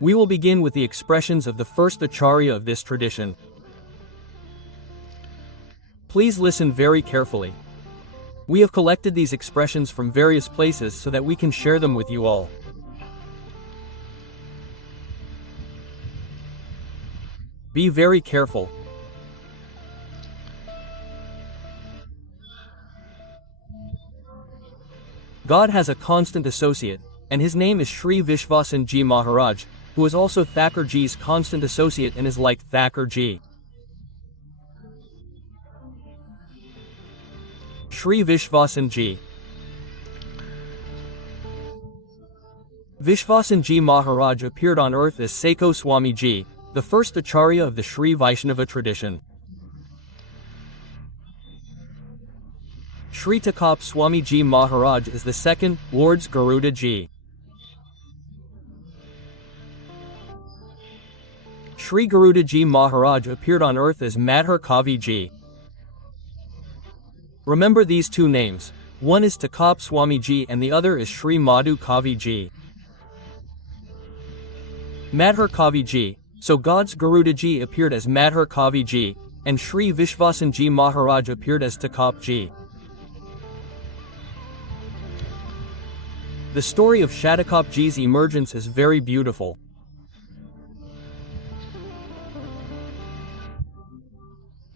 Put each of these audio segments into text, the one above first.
We will begin with the expressions of the first Acharya of this tradition. Please listen very carefully. We have collected these expressions from various places so that we can share them with you all. Be very careful. God has a constant associate, and his name is Shri Vishwasan Ji Maharaj, who is also Thakur Ji's constant associate and is like Thakur Ji. Shri Vishwasan Ji. Vishwasan Ji Maharaj appeared on earth as Seko Swami Ji, the first Acharya of the Shri Vaishnava tradition. Shri Takap Swami Ji Maharaj is the second, Lord's Garuda Ji. Shri Garuda Ji Maharaj appeared on earth as Madhur Kavi Ji. Remember these two names, one is Takap Swami Ji and the other is Shri Madhu Kavi Ji. Madhur Kavi Ji, so God's Garuda Ji appeared as Madhur Kavi Ji, and Shri Vishwasan Ji Maharaj appeared as Takap Ji. The story of Shadakap Ji's emergence is very beautiful.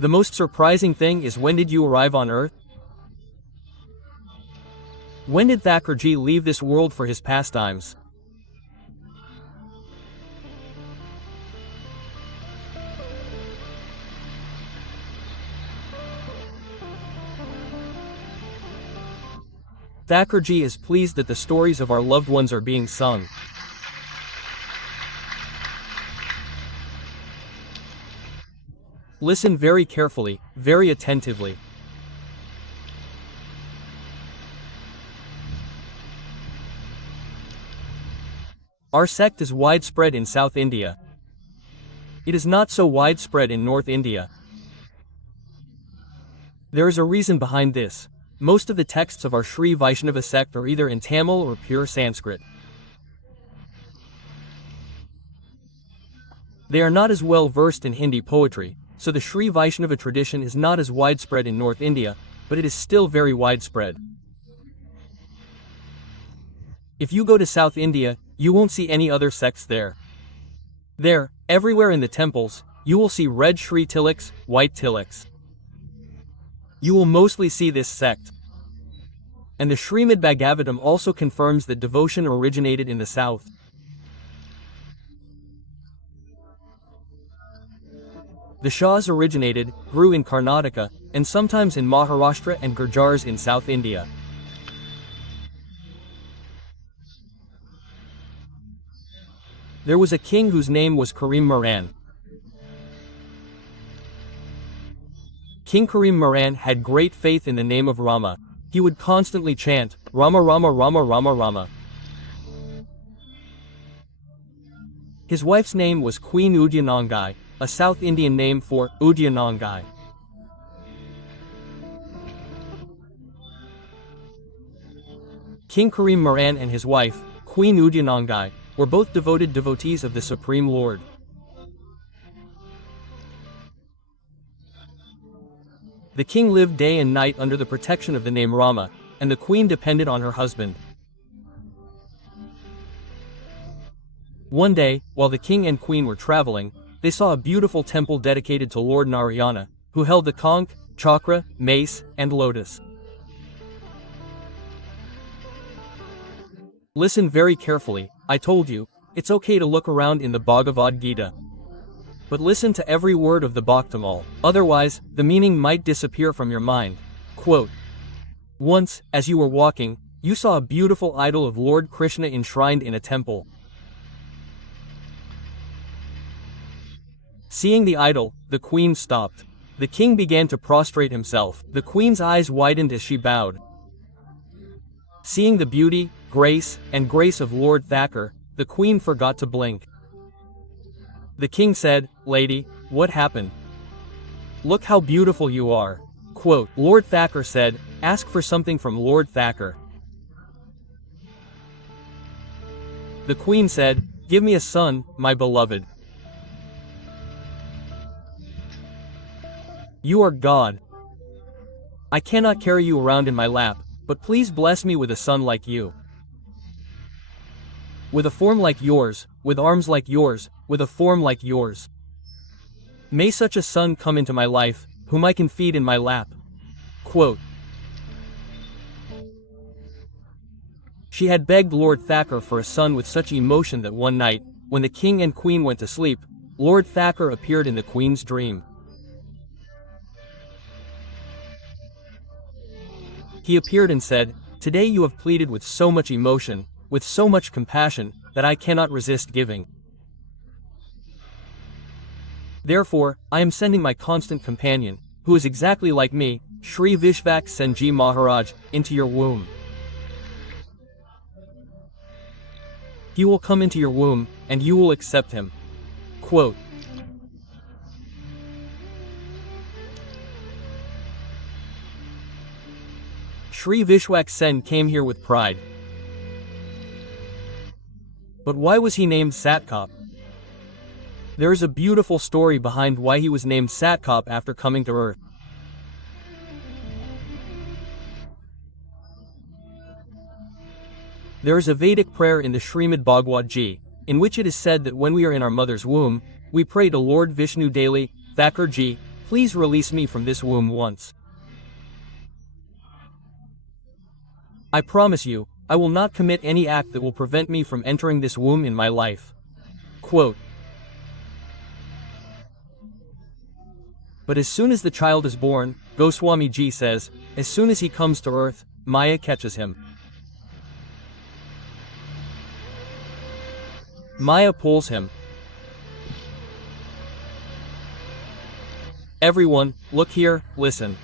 The most surprising thing is, when did you arrive on earth? When did Thakur Ji leave this world for his pastimes? Thakur Ji is pleased that the stories of our loved ones are being sung. Listen very carefully, very attentively. Our sect is widespread in South India. It is not so widespread in North India. There is a reason behind this. Most of the texts of our Shri Vaishnava sect are either in Tamil or pure Sanskrit. They are not as well versed in Hindi poetry, so the Shri Vaishnava tradition is not as widespread in North India, but it is still very widespread. If you go to South India, you won't see any other sects there. There, everywhere in the temples, you will see red Shri tilaks, white tilaks. You will mostly see this sect. And the Srimad Bhagavatam also confirms that devotion originated in the south. The Shahs originated, grew in Karnataka, and sometimes in Maharashtra and Gurjars in South India. There was a king whose name was Karim Moran. King Karim Moran had great faith in the name of Rama. He would constantly chant, Rama Rama Rama Rama Rama. His wife's name was Queen Udyanangai, a South Indian name for Udyanangai. King Karim Moran and his wife, Queen Udyanangai, were both devoted devotees of the Supreme Lord. The king lived day and night under the protection of the name Rama, and the queen depended on her husband. One day, while the king and queen were traveling, they saw a beautiful temple dedicated to Lord Narayana, who held the conch, chakra, mace, and lotus. Listen very carefully, I told you, it's okay to look around in the Bhagavad Gita. But listen to every word of the Bhaktamal, otherwise, the meaning might disappear from your mind. Quote, once, as you were walking, you saw a beautiful idol of Lord Krishna enshrined in a temple. Seeing the idol, the queen stopped. The king began to prostrate himself. The queen's eyes widened as she bowed. Seeing the beauty, grace, and grace of Lord Thakur, the queen forgot to blink. The king said, Lady, what happened? Look how beautiful you are. Quote, Lord Thakur said, ask for something from Lord Thakur. The queen said, Give me a son, my beloved. You are God. I cannot carry you around in my lap, but please bless me with a son like you. With a form like yours, with arms like yours, with a form like yours. May such a son come into my life, whom I can feed in my lap. Quote. She had begged Lord Thacker for a son with such emotion that one night, when the king and queen went to sleep, Lord Thacker appeared in the queen's dream. He appeared and said, "Today you have pleaded with so much emotion, with so much compassion, that I cannot resist giving. Therefore, I am sending my constant companion, who is exactly like me, Shri Vishvaksena Ji Maharaj, into your womb. He will come into your womb, and you will accept him." Quote. Shri Vishvaksena came here with pride. But why was he named Satkop? There is a beautiful story behind why he was named Satkop after coming to earth. There is a Vedic prayer in the Srimad Bhagavad Gita, in which it is said that when we are in our mother's womb, we pray to Lord Vishnu daily, "Thakurji, please release me from this womb once. I promise you, I will not commit any act that will prevent me from entering this womb in my life." Quote. But as soon as the child is born, Goswami Ji says, as soon as he comes to earth, Maya catches him. Maya pulls him. Everyone, look here, listen.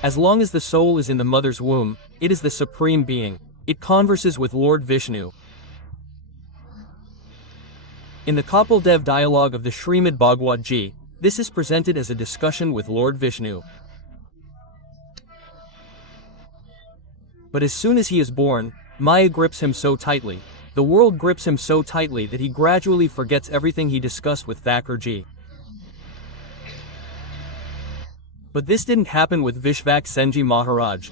As long as the soul is in the mother's womb, it is the Supreme Being. It converses with Lord Vishnu. In the Kapil Dev dialogue of the Srimad Bhagavad Gita, this is presented as a discussion with Lord Vishnu. But as soon as he is born, Maya grips him so tightly, the world grips him so tightly that he gradually forgets everything he discussed with Thakurji. But this didn't happen with Vishvaksena Ji Maharaj.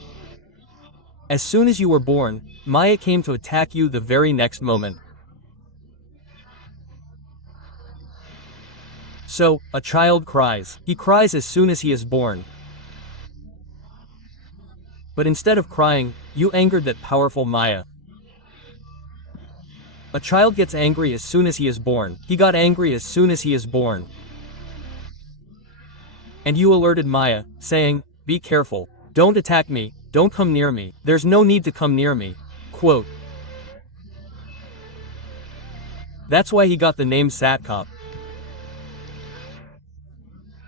As soon as you were born, Maya came to attack you the very next moment. So, a child cries. He cries as soon as he is born. But instead of crying, you angered that powerful Maya. A child gets angry as soon as he is born. He got angry as soon as he is born. And you alerted Maya, saying, "Be careful, don't attack me, don't come near me, there's no need to come near me." Quote. That's why he got the name Satkop.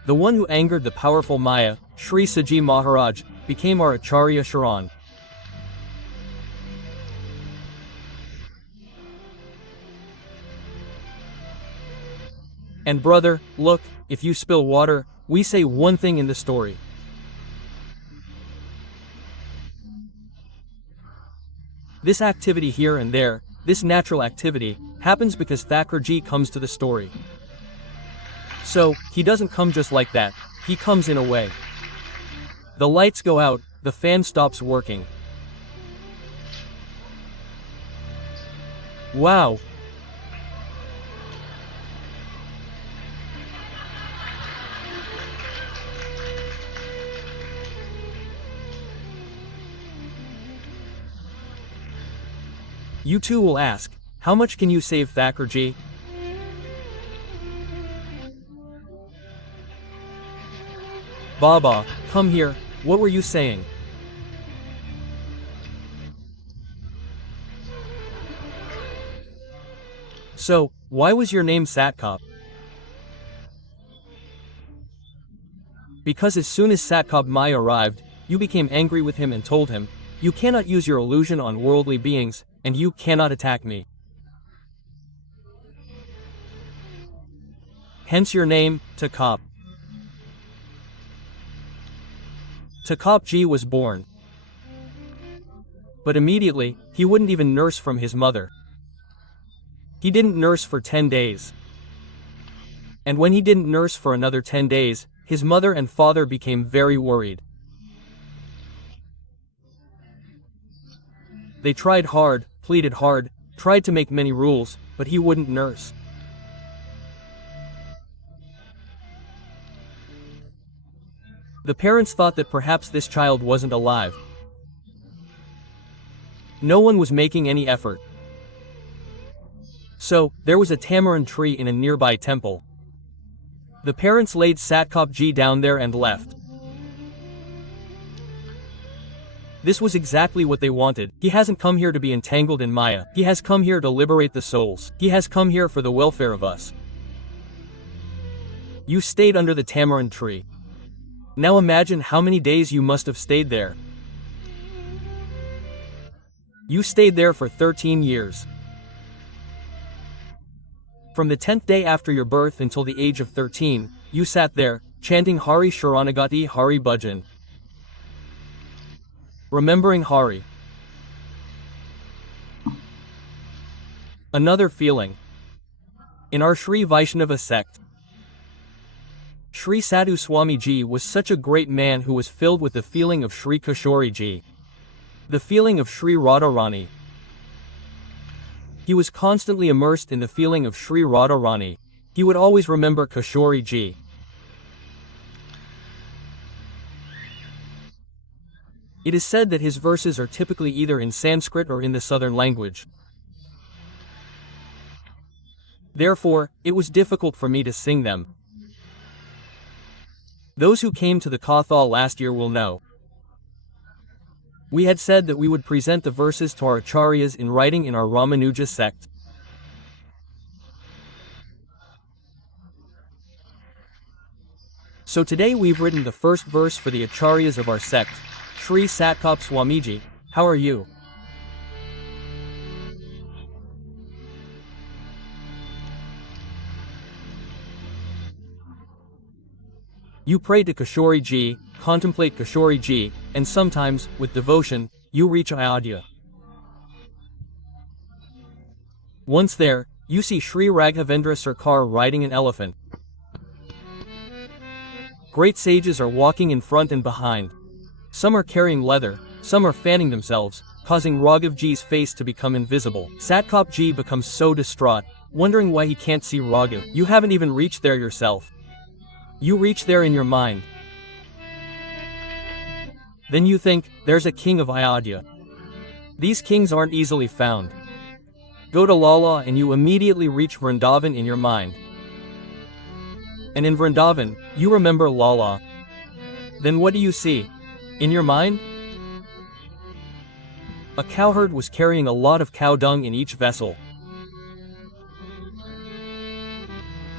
The one who angered the powerful Maya, Shri Saji Maharaj, became our Acharya Sharan. And brother, look, if you spill water, we say one thing in the story. This activity here and there, this natural activity, happens because Thakurji comes to the story. So, he doesn't come just like that, he comes in a way. The lights go out, the fan stops working. Wow! You too will ask, how much can you save Thakurji? Baba, come here, what were you saying? So, why was your name Satkop? Because as soon as Satkop Mai arrived, you became angry with him and told him, "You cannot use your illusion on worldly beings, and you cannot attack me." hence your name, Takop. Takop Ji was born. But immediately, he wouldn't even nurse from his mother. He didn't nurse for 10 days. And when he didn't nurse for another 10 days, his mother and father became very worried. They tried hard, pleaded hard, tried to make many rules, but he wouldn't nurse. The parents thought that perhaps this child wasn't alive. No one was making any effort. So, there was a tamarind tree in a nearby temple. The parents laid Satkop Ji down there and left. This was exactly what they wanted. He hasn't come here to be entangled in Maya. He has come here to liberate the souls. He has come here for the welfare of us. You stayed under the tamarind tree. Now imagine how many days you must have stayed there. You stayed there for 13 years. From the 10th day after your birth until the age of 13, you sat there, chanting Hari Sharanagati Hari Bhajan. Remembering Hari. Another feeling. In our Shri Vaishnava sect, Shri Sadhu Swami Ji was such a great man who was filled with the feeling of Shri Kishori Ji. The feeling of Shri Radharani. He was constantly immersed in the feeling of Shri Radharani. He would always remember Kishori Ji. It is said that his verses are typically either in Sanskrit or in the southern language. Therefore, it was difficult for me to sing them. Those who came to the Kathal last year will know. We had said that we would present the verses to our acharyas in writing in our Ramanuja sect. So today we've written the first verse for the acharyas of our sect. Shri Satkop Swamiji, how are you? You pray to Kishori Ji, contemplate Kishori Ji, and sometimes, with devotion, you reach Ayodhya. Once there, you see Shri Raghavendra Sarkar riding an elephant. Great sages are walking in front and behind. Some are carrying leather, some are fanning themselves, causing Raghav Ji's face to become invisible. Satkop Ji becomes so distraught, wondering why he can't see Raghav. You haven't even reached there yourself. You reach there in your mind. Then you think, there's a king of Ayodhya. These kings aren't easily found. Go to Lala and you immediately reach Vrindavan in your mind. And in Vrindavan, you remember Lala. Then what do you see? In your mind? A cowherd was carrying a lot of cow dung in each vessel.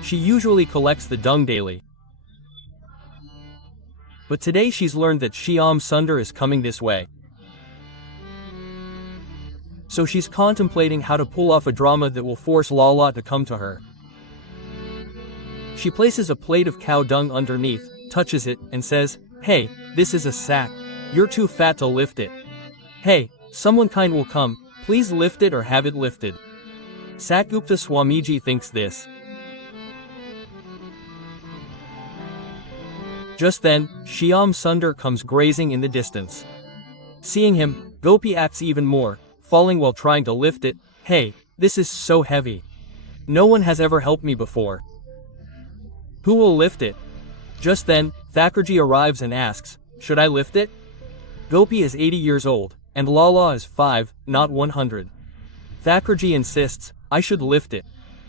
She usually collects the dung daily. But today she's learned that Shyam Sundar is coming this way. So she's contemplating how to pull off a drama that will force Lala to come to her. She places a plate of cow dung underneath, touches it, and says, "Hey, this is a sack. You're too fat to lift it. Hey, someone kind will come, please lift it or have it lifted." Satgupta Swamiji thinks this. Just then, Shyam Sundar comes grazing in the distance. Seeing him, Gopi acts even more, falling while trying to lift it. "Hey, this is so heavy. No one has ever helped me before. Who will lift it?" Just then, Thakurji arrives and asks, "Should I lift it?" Gopi is 80 years old, and Lala is 5, not 100. Thakurji insists, "I should lift it."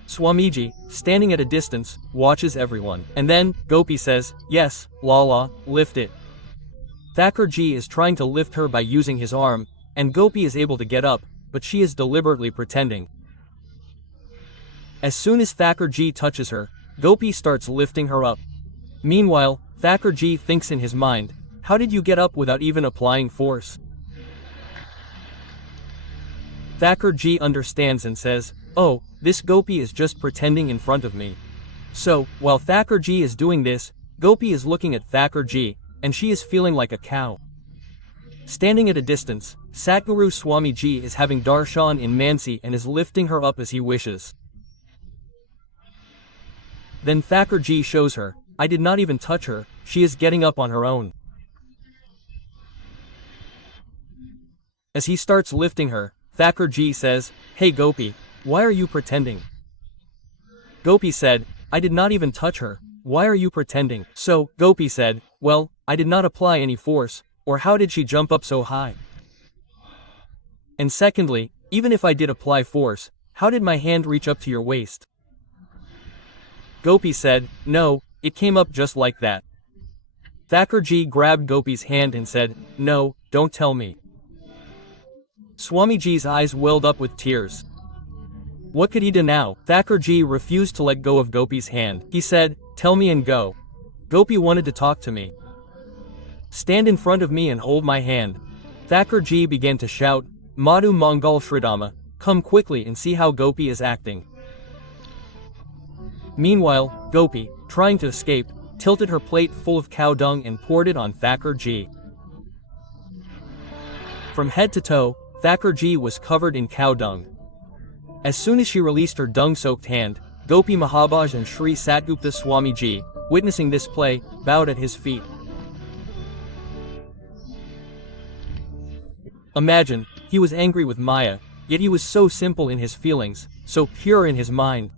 Swamiji, standing at a distance, watches everyone. And then, Gopi says, "Yes, Lala, lift it." Thakurji is trying to lift her by using his arm, and Gopi is able to get up, but she is deliberately pretending. As soon as Thakurji touches her, Gopi starts lifting her up. Meanwhile, Thakurji thinks in his mind, "How did you get up without even applying force?" Thakurji understands and says, "Oh, this Gopi is just pretending in front of me. So, while Thakurji is doing this, Gopi is looking at Thakurji, and she is feeling like a cow. Standing at a distance, Satguru Swamiji is having darshan in Mansi and is lifting her up as he wishes. Then Thakurji shows her, I did not even touch her, she is getting up on her own. As he starts lifting her, Thakurji says, Hey Gopi, why are you pretending? Gopi said, I did not even touch her, why are you pretending? So, Gopi said, well, I did not apply any force, or how did she jump up so high? And secondly, even if I did apply force, how did my hand reach up to your waist? Gopi said, no, it came up just like that. Thakurji grabbed Gopi's hand and said, no, don't tell me. Swamiji's eyes welled up with tears. What could he do now? Thakurji refused to let go of Gopi's hand. He said, tell me and go. Gopi wanted to talk to me. Stand in front of me and hold my hand. Thakurji began to shout, Madhu Mangal Shridama, come quickly and see how Gopi is acting. Meanwhile, Gopi, trying to escape, tilted her plate full of cow dung and poured it on Thakurji. From head to toe, Thakurji was covered in cow dung. As soon as she released her dung-soaked hand, Gopi Maharaj and Shri Satgupta Swamiji, witnessing this play, bowed at his feet. Imagine, he was angry with Maya, yet he was so simple in his feelings, so pure in his mind.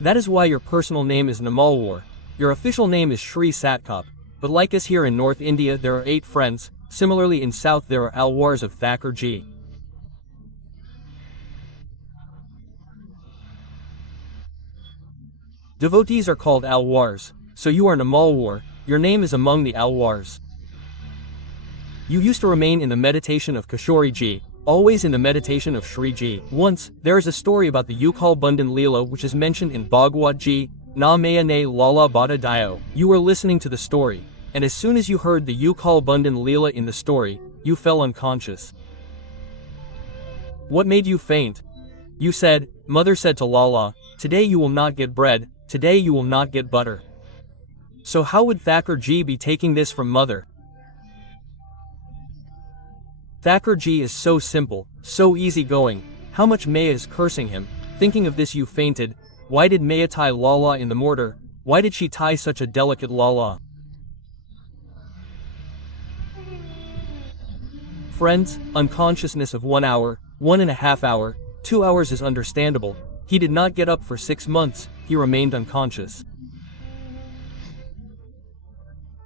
That is why your personal name is Namalwar. Your official name is Shri Satkop, but like us here in North India there are 8 friends, similarly in South there are Alwars of Thakurji. Devotees are called Alwars, so you are Namalwar, your name is among the Alwars. You used to remain in the meditation of Kishoriji, always in the meditation of Shriji. Once, there is a story about the Ukal Bundan Leela which is mentioned in Bhagavad Ji, Na Maya Ne Lala Bada Dio. You were listening to the story, and as soon as you heard the Ukal Bundan Leela in the story, you fell unconscious. What made you faint? You said, Mother said to Lala, today you will not get bread, today you will not get butter. So how would Thakurji be taking this from Mother? Thakurji is so simple, so easygoing, how much Maya is cursing him. Thinking of this you fainted. Why did Maya tie Lala in the mortar? Why did she tie such a delicate Lala? Friends, unconsciousness of 1 hour, 1.5 hour, 2 hours is understandable. He did not get up for 6 months, he remained unconscious.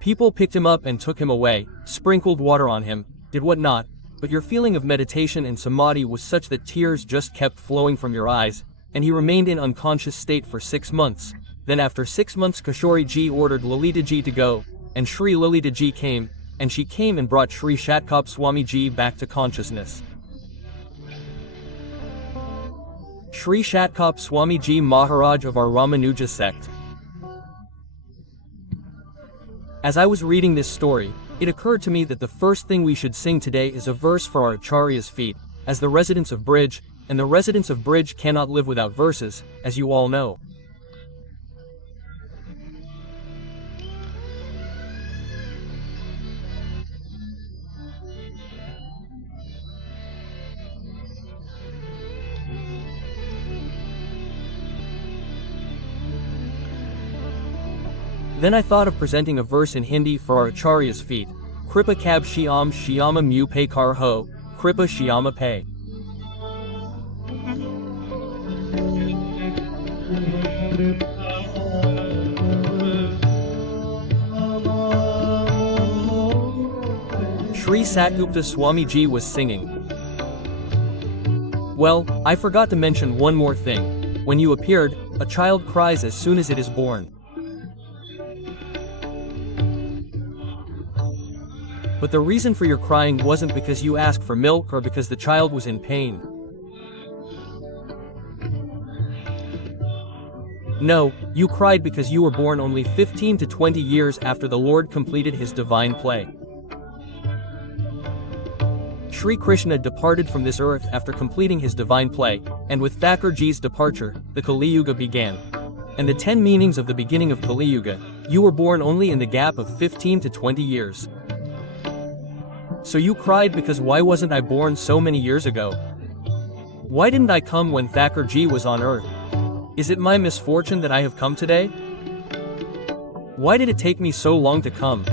People picked him up and took him away, sprinkled water on him, did what not, but your feeling of meditation and samadhi was such that tears just kept flowing from your eyes, and he remained in unconscious state for 6 months. Then after 6 months Kishori Ji ordered Lalita Ji to go, and Shri Lalita Ji came, and she came and brought Shri Shatkop Swami Ji back to consciousness. Shri Shatkop Swami Ji Maharaj of our Ramanuja sect. As I was reading this story, it occurred to me that the first thing we should sing today is a verse for our Acharya's feet, as the residents of Bridge, and the residents of Bridge cannot live without verses, as you all know. Then I thought of presenting a verse in Hindi for our Acharya's feet. Kripa kab shyam shyama mu pay kar ho, kripa shyama pay. Shri Satgupta Swamiji was singing. Well, I forgot to mention one more thing. When you appeared, a child cries as soon as it is born. But the reason for your crying wasn't because you asked for milk or because the child was in pain. No, you cried because you were born only 15 to 20 years after the Lord completed his divine play. Shri Krishna departed from this earth after completing his divine play, and with Thakur Ji's departure, the Kali Yuga began. And the 10 meanings of the beginning of Kali Yuga: you were born only in the gap of 15 to 20 years. So you cried because why wasn't I born so many years ago? Why didn't I come when Thakur Ji was on earth? Is it my misfortune that I have come today? Why did it take me so long to come?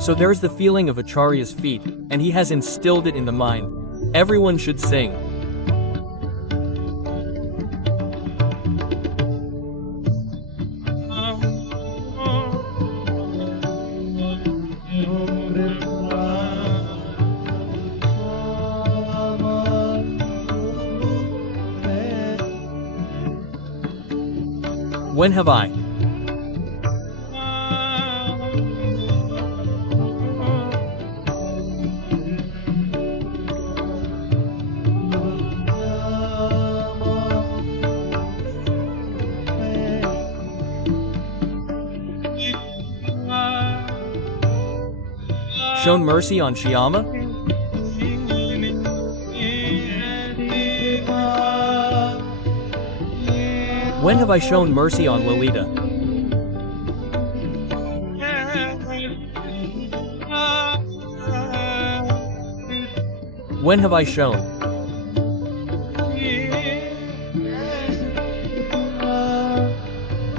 So there's the feeling of Acharya's feet, and he has instilled it in the mind. Everyone should sing. When have I? Shown mercy on Shyama? When have I shown mercy on Lalita? When have I shown?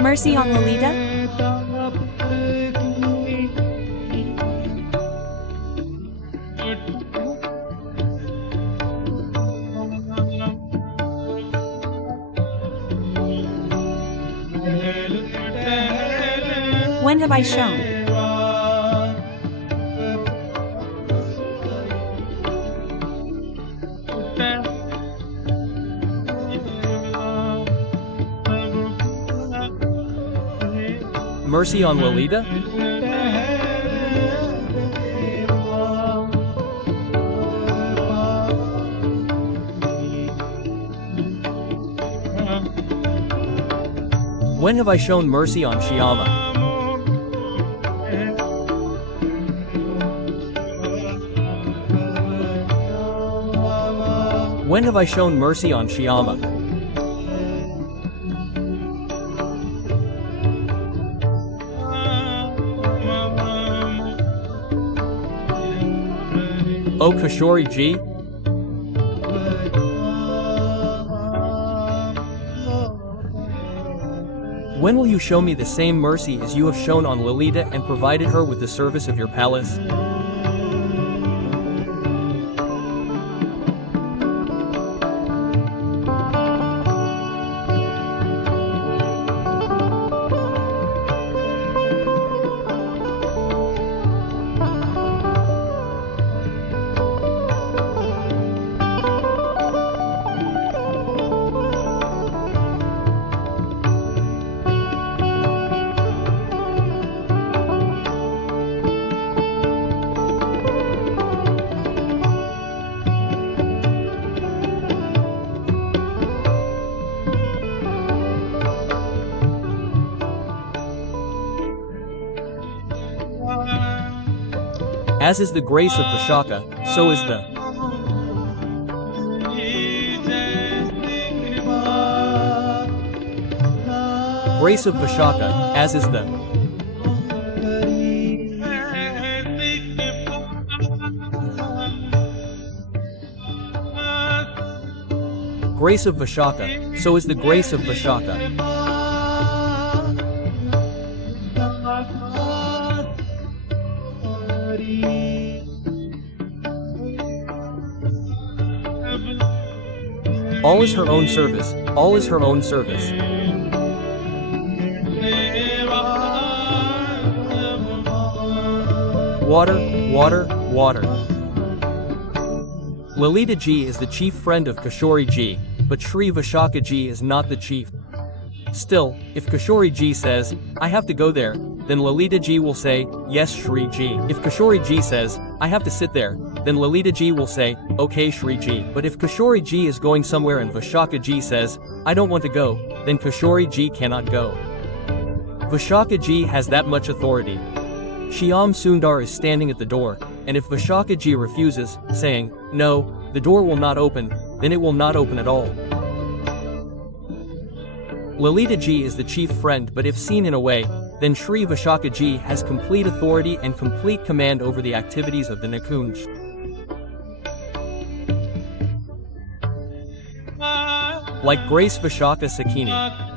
Mercy on Lalita? When have I shown? Mercy on Lalita? When have I shown mercy on Shyama? When have I shown mercy on Shyama? Oh Kishori Ji? When will you show me the same mercy as you have shown on Lalita and provided her with the service of your palace? As is the grace of Vishaka, so is the grace of Vishaka, as is the grace of Vishaka, so is the grace of Vishaka. All is her own service, all is her own service. Water, water, water. Lalita Ji is the chief friend of Kishori Ji, but Shri Vishaka Ji is not the chief. Still, if Kishori Ji says, I have to go there, then Lalita Ji will say, yes Shri Ji. If Kishori Ji says, I have to sit there, then Lalita Ji will say, okay Shri Ji. But if Kishori Ji is going somewhere and Vishaka Ji says, I don't want to go, then Kishori Ji cannot go. Vishaka Ji has that much authority. Shyam Sundar is standing at the door, and if Vishaka Ji refuses, saying, "No, the door will not open," then it will not open at all. Lalita Ji is the chief friend, but if seen in a way, then Shri Vishaka Ji has complete authority and complete command over the activities of the Nikunj. Like Grace Vishaka Sakini.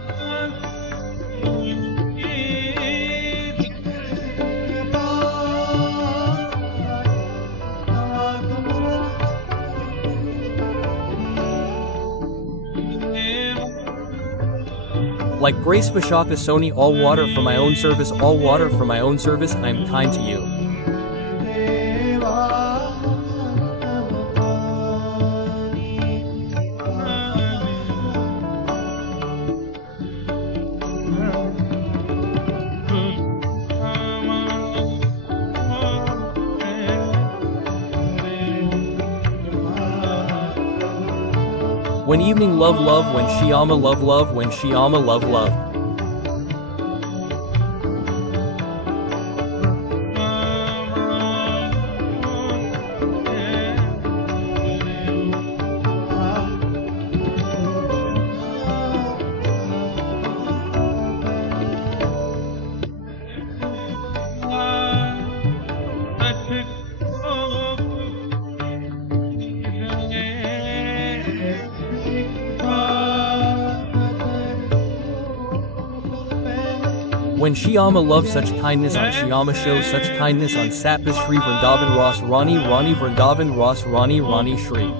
Like Grace Vishaka Soni, all water for my own service, all water for my own service, I am kind to you. When evening love love, when Shyama love love, when Shyama love love. When Shyama loves such kindness on Shyama shows such kindness on Satpas Shri Vrindavan Ras Rani Rani Vrindavan Ras Rani Rani Shri.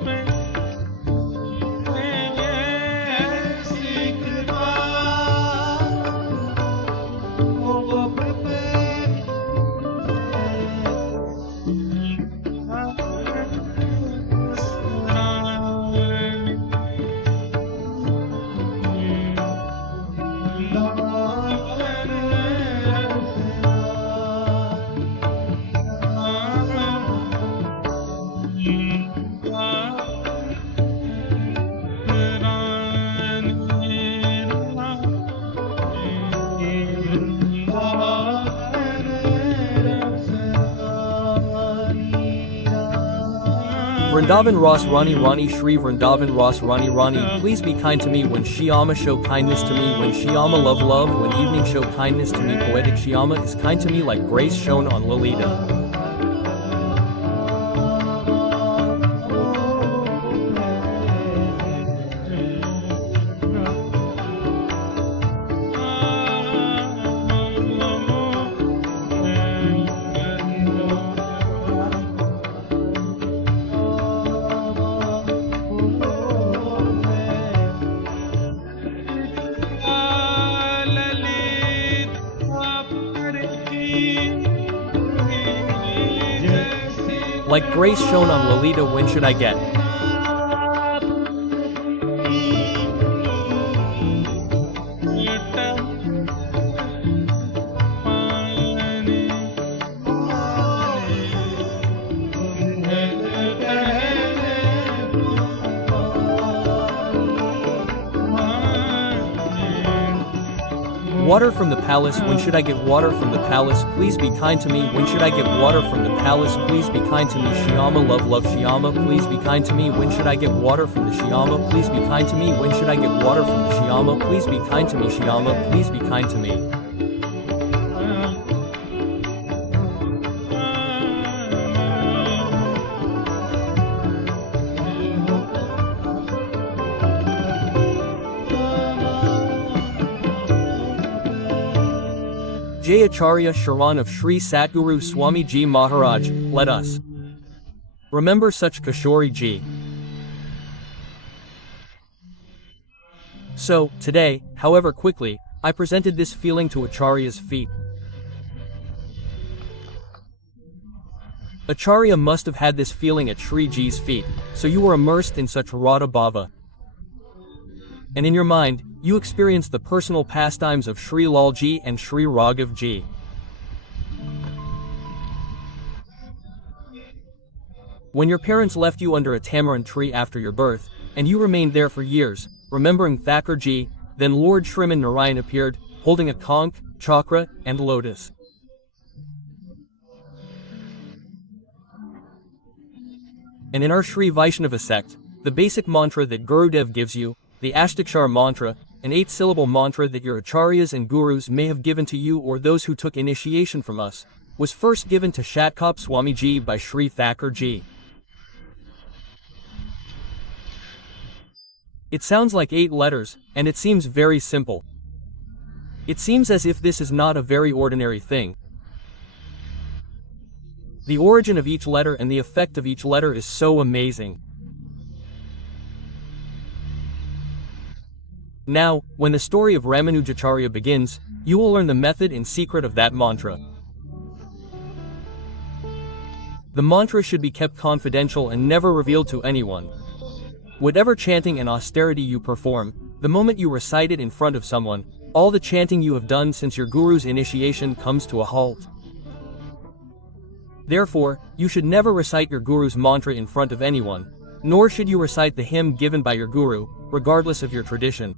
Vrindavan Ras Rani Rani Shri Vrindavan Ras Rani Rani, please be kind to me when Shyama show kindness to me, when Shyama love love, when evening show kindness to me, poetic Shyama is kind to me like grace shown on Lalita. Like grace shown on Lalita, when should I get? Water from the palace, when should I get water from the palace, please be kind to me, when should I get water from the palace, please be kind to me, Shyama love love Shyama, please be kind to me, when should I get water from the Shyama, please be kind to me, when should I get water from the Shyama, please be kind to me, Shyama, please be kind to me. Jai Acharya Sharan of Shri Satguru Swami Ji Maharaj, let us remember such Kishori Ji. So, today, however quickly, I presented this feeling to Acharya's feet. Acharya must have had this feeling at Shri Ji's feet, so you were immersed in such Radha Bhava. And in your mind, you experienced the personal pastimes of Shri Lal Ji and Shri Raghav Ji. When your parents left you under a tamarind tree after your birth, and you remained there for years, remembering Thakur Ji, then Lord Shriman Narayan appeared, holding a conch, chakra, and lotus. and in our Shri Vaishnava sect, the basic mantra that Gurudev gives you, the Ashtakshara mantra, an 8-syllable mantra that your acharyas and gurus may have given to you or those who took initiation from us, was first given to Shatkop Swamiji by Shri Thakur Ji. It sounds like 8 letters, and it seems very simple. It seems as if this is not a very ordinary thing. The origin of each letter and the effect of each letter is so amazing. Now, when the story of Ramanujacharya begins, you will learn the method and secret of that mantra. The mantra should be kept confidential and never revealed to anyone. Whatever chanting and austerity you perform, the moment you recite it in front of someone, all the chanting you have done since your guru's initiation comes to a halt. Therefore, you should never recite your guru's mantra in front of anyone, nor should you recite the hymn given by your guru, regardless of your tradition.